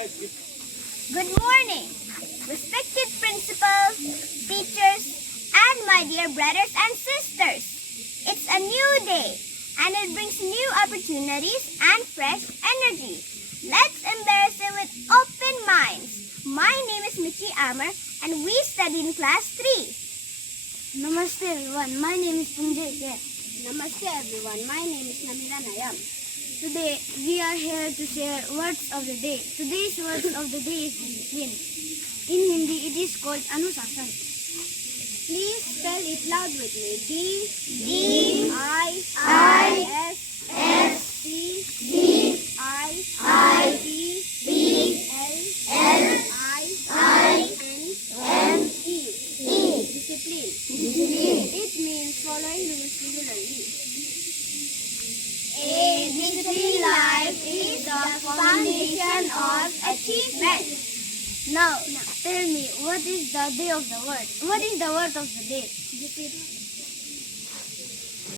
Good morning, respected principals, teachers, and my dear brothers and sisters. It's a new day, and it brings new opportunities and fresh energy. Let's embrace it with open minds. My name is Michi Amar, and we study in class 3. Namaste everyone, my name is Punjay K. Namaste everyone, my name is Namira Nayam. Today we are here to share words of the day. Today's words of the day is discipline. In Hindi it is called Anusasan. Please spell it loud with me. D-I-S-C-I-P-L-I-N-E. Discipline. It means following rules regularly. A disciplined life is the foundation of achievement. Now tell me, what is the day of the word? What is the word of the day? Discipline.